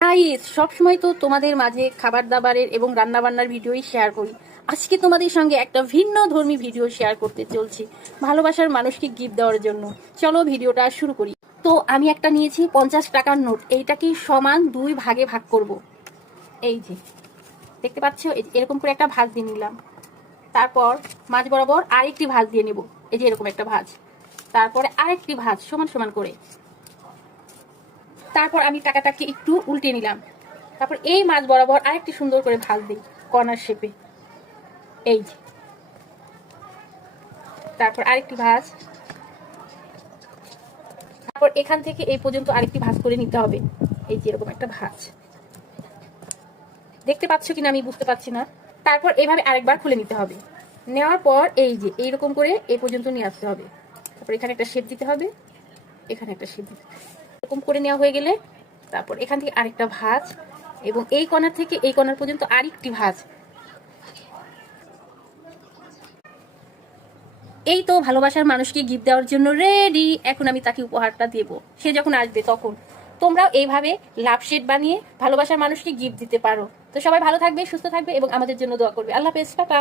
Guys, সবসময় তো তোমাদের মাঝে খাবার দাবারের এবং রান্না বান্নার ভিডিওই শেয়ার করি। আজকে তোমাদের সঙ্গে একটা ভিন্ন ধর্মী ভিডিও শেয়ার করতে চলছি, ভালোবাসার মানুষকে গিফট দেওয়ার জন্য। চলো ভিডিওটা শুরু করি। তো আমি একটা নিয়েছি 50 টাকার নোট, এইটাকে সমান 2 ভাগে ভাগ করব। এই যে দেখতে পাচ্ছ, এরকম করে একটা ভাঁজ দিয়ে নিলাম। তারপর মাঝ বরাবর আরেকটি ভাঁজ দিয়ে নেব, এই যে এরকম একটা ভাঁজ। তারপরে আরেকটি ভাঁজ সমান সমান করে। তারপর আমি টাকাটাকে একটু উল্টে নিলাম। তারপর এই মাছ বরাবর আরেকটি সুন্দর করে ভাঁজ দিই কর্নার শেপে, এই যে। তারপর আরেকটি ভাঁজ। তারপর এখান থেকে এই পর্যন্ত আরেকটি ভাঁজ করে নিতে হবে, এই যে এরকম একটা ভাঁজ। দেখতে পাচ্ছ কিনা আমি বুঝতে পারছি না। তারপর এইভাবে আরেকবার খুলে নিতে হবে। নেওয়ার পর এই যে এইরকম করে এই পর্যন্ত নিয়ে আসতে হবে। তারপর এখানে একটা শেপ দিতে হবে, এখানে একটা শেপ দিতে হবে। এরকম করে নেওয়া হয়ে গেলে তারপর এখান থেকে আরেকটা ভাঁজ, এবং এই কর্নার থেকে এই কর্নার পর্যন্ত আরেকটি ভাঁজ। এই তো ভালোবাসার মানুষকে গিফট দেওয়ার জন্য রেডি। এখন আমি তাকে উপহারটা দেব, সে যখন আসবে তখন। তোমরাও এইভাবে লাভ শেড বানিয়ে ভালোবাসার মানুষকে গিফট দিতে পারো। তো সবাই ভালো থাকবে, সুস্থ থাকবে এবং আমাদের জন্য দোয়া করবে। আল্লাহ হাফেজ, টাটা।